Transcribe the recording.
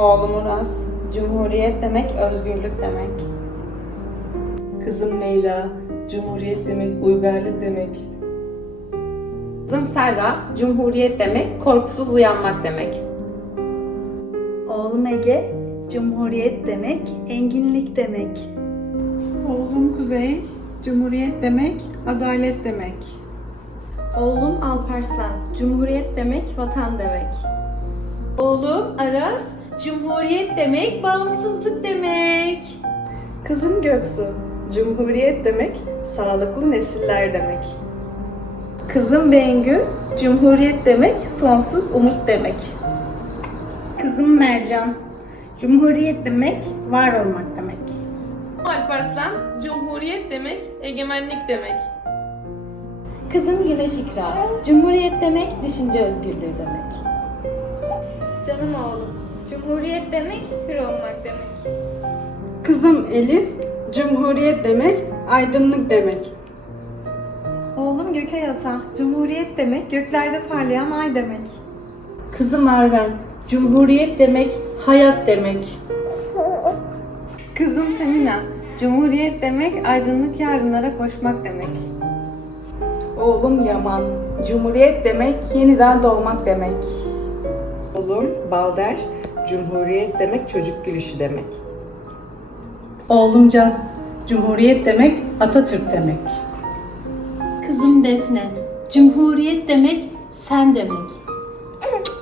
Oğlum Uras, Cumhuriyet demek özgürlük demek. Kızım Leyla, Cumhuriyet demek uygarlık demek. Kızım Serra, Cumhuriyet demek korkusuz uyanmak demek. Oğlum Ege, Cumhuriyet demek, enginlik demek. Oğlum Kuzey, Cumhuriyet demek, adalet demek. Oğlum Alparslan, Cumhuriyet demek vatan demek. Oğlum Aras, Cumhuriyet demek bağımsızlık demek. Kızım Göksu, Cumhuriyet demek, sağlıklı nesiller demek. Kızım Bengü, Cumhuriyet demek, sonsuz umut demek. Kızım Mercan. Cumhuriyet demek var olmak demek. Alparslan, Cumhuriyet demek egemenlik demek. Kızım Güneş İkra, Cumhuriyet demek düşünce özgürlüğü demek. Canım oğlum, Cumhuriyet demek hür olmak demek. Kızım Elif, Cumhuriyet demek aydınlık demek. Oğlum Gökay Ata, Cumhuriyet demek göklerde parlayan ay demek. Kızım Arven, Cumhuriyet demek hayat demek. Kızım Semina, Cumhuriyet demek aydınlık yarınlara koşmak demek. Oğlum Yaman, Cumhuriyet demek yeniden doğmak demek. Oğlum Balder, Cumhuriyet demek çocuk gülüşü demek. Oğlum Can, Cumhuriyet demek Atatürk demek. Kızım Defne, Cumhuriyet demek sen demek.